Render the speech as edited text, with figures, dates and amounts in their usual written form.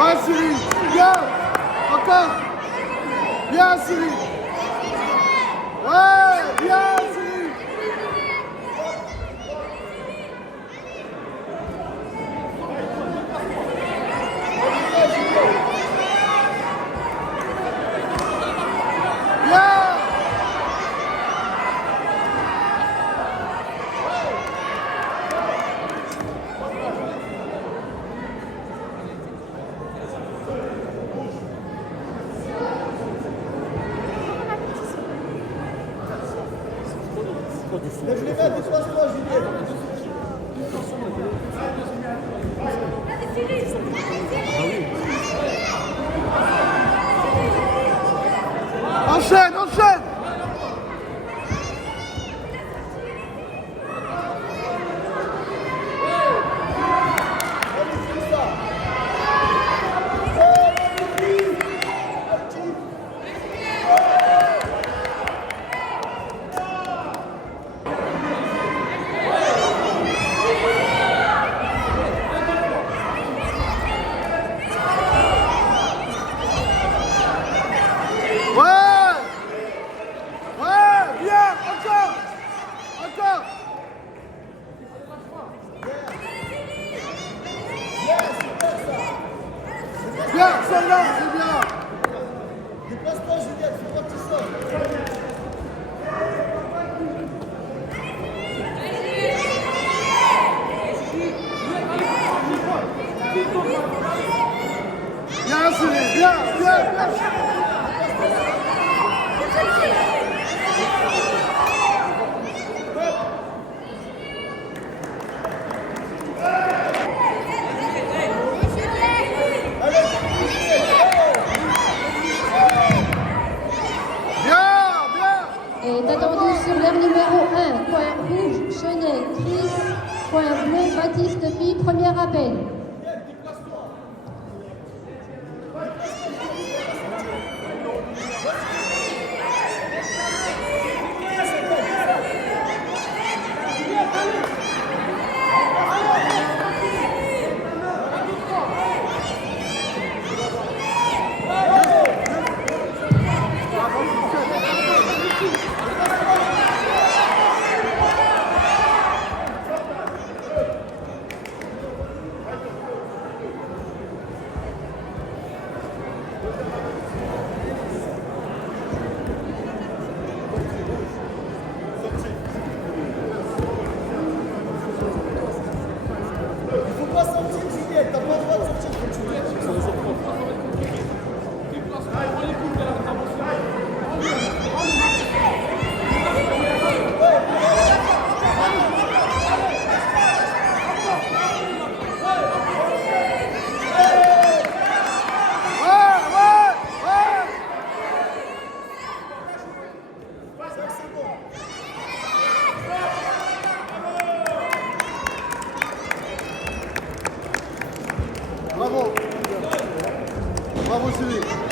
Ouais, Cyril. Bien. Encore. Bien, Cyril. Ouais, bien, Cyril. Bien. Lève les mains, déplace-toi, Julien. Enchaîne, enchaîne. Bien, celle-là, c'est bien. Déplace-toi, Juliette, faut pas que tu sors. Bien, Cyril, bien, bien, bien. Est attendu sur l'air numéro 1, point rouge, Chenet, Chris, point bleu, Baptiste Pi, premier appel. Bravo. Bravo, Cyril.